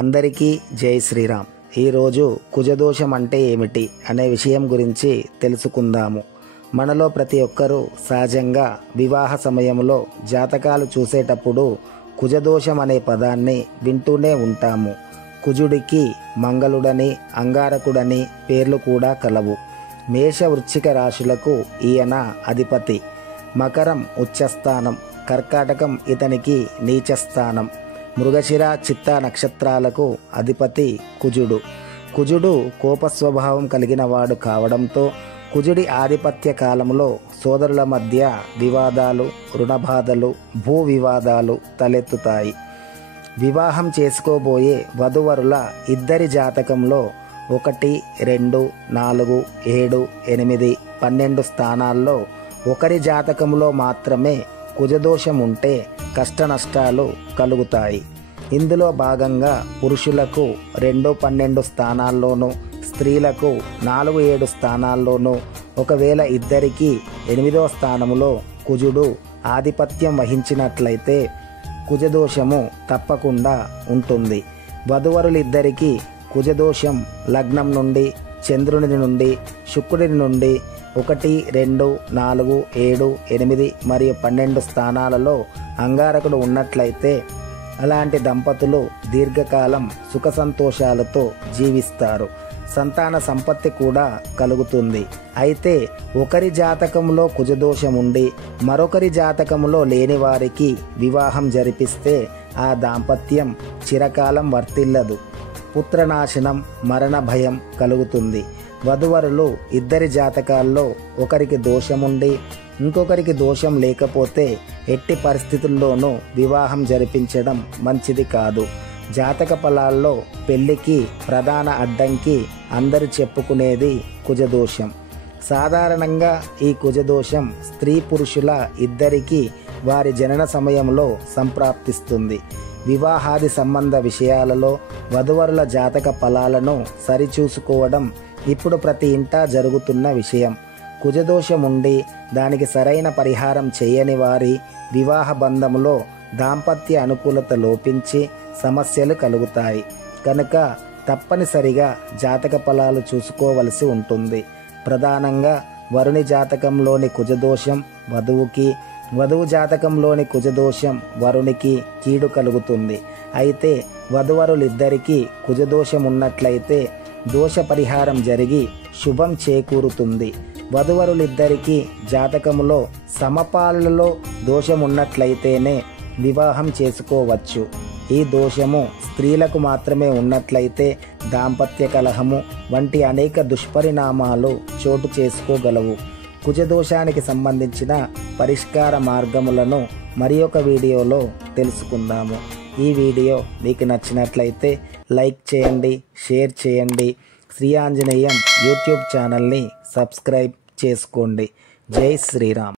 అందరికీ జై శ్రీరామ్. ఈరోజు కుజదోషం అంటే ఏమిటి అనే విషయం గురించి తెలుసుకుందాము. మనలో ప్రతి ఒక్కరూ సహజంగా వివాహ సమయంలో జాతకాలు చూసేటప్పుడు కుజదోషం అనే పదాన్ని వింటూనే ఉంటాము. కుజుడికి మంగళుడని, అంగారకుడని పేర్లు కూడా కలవు. మేష వృశ్చిక రాశులకు ఈయన అధిపతి. మకరం ఉచ్చస్థానం, కర్కాటకం ఇతనికి నీచస్థానం. మృగశిర చిత్త నక్షత్రాలకు అధిపతి కుజుడు. కుజుడు కోపస్వభావం కలిగిన వాడు కావడంతో కుజుడి ఆధిపత్య కాలంలో సోదరుల మధ్య వివాదాలు, రుణబాధలు, భూ వివాదాలు తలెత్తుతాయి. వివాహం చేసుకోబోయే వధువరుల ఇద్దరి జాతకంలో 1, 2, 4, 7, 8, 12 స్థానాల్లో ఒకరి జాతకంలో మాత్రమే కుజదోషం ఉంటే కష్టనష్టాలు కలుగుతాయి. ఇందులో భాగంగా పురుషులకు 2, 12 స్థానాల్లోనూ, స్త్రీలకు 4, 7 స్థానాల్లోనూ, ఒకవేళ ఇద్దరికి 8వ స్థానంలో కుజుడు ఆధిపత్యం వహించినట్లయితే కుజదోషము తప్పకుండా ఉంటుంది. వధువరులిద్దరికీ కుజదోషం లగ్నం నుండి, చంద్రుని నుండి, శుక్రుడి నుండి 1, 2, 4, 7, 8 మరియు 12 స్థానాలలో అంగారకుడు ఉన్నట్లయితే అలాంటి దంపతులు దీర్ఘకాలం సుఖ సంతోషాలతో జీవిస్తారు. సంతాన సంపత్తి కూడా కలుగుతుంది. అయితే ఒకరి జాతకంలో కుజదోషం ఉండి మరొకరి జాతకంలో లేని వారికి వివాహం జరిపిస్తే ఆ దాంపత్యం చిరకాలం వర్తిల్లదు. పుత్రనాశనం, మరణ భయం కలుగుతుంది. వధువరులు ఇద్దరి జాతకాల్లో ఒకరికి దోషముండి ఇంకొకరికి దోషం లేకపోతే ఎట్టి పరిస్థితుల్లోనూ వివాహం జరిపించడం మంచిది కాదు. జాతక ఫలాల్లో పెళ్లికి ప్రధాన అడ్డంకి అందరూ చెప్పుకునేది కుజదోషం. సాధారణంగా ఈ కుజదోషం స్త్రీ పురుషుల ఇద్దరికీ వారి జనన సమయంలో సంప్రాప్తిస్తుంది. వివాహాది సంబంధ విషయాలలో వధువరుల జాతక ఫలాలను సరిచూసుకోవడం ఇప్పుడు ప్రతి ఇంటా జరుగుతున్న విషయం. కుజదోషం ఉండి దానికి సరైన పరిహారం చేయని వారి వివాహ బంధంలో దాంపత్య అనుకూలత లోపించి సమస్యలు కలుగుతాయి. కనుక తప్పనిసరిగా జాతక ఫలాలు చూసుకోవలసి ఉంటుంది. ప్రధానంగా వరుని జాతకంలోని కుజదోషం వధువుకి, వధువు జాతకంలోని కుజదోషం వరునికి కీడు కలుగుతుంది. అయితే వధువరులిద్దరికీ కుజదోషం ఉన్నట్లయితే దోష పరిహారం జరిగి శుభం చేకూరుతుంది. వధువరులిద్దరికీ జాతకములో సమపాలలో దోషం ఉన్నట్లయితేనే వివాహం చేసుకోవచ్చు. ఈ దోషము స్త్రీలకు మాత్రమే ఉన్నట్లయితే దాంపత్య కలహము వంటి అనేక దుష్పరిణామాలు చోటు చేసుకోగలవు. కుజదోషానికి సంబంధించిన పరిష్కార మార్గములను మరి ఒక వీడియోలో తెలుసుకుందాము. ఈ వీడియో మీకు నచ్చినట్లయితే లైక్ చేయండి, షేర్ చేయండి. శ్రీ ఆంజనేయం యూట్యూబ్ ఛానల్ని సబ్స్క్రైబ్ చేసుకోండి. జై శ్రీరామ్.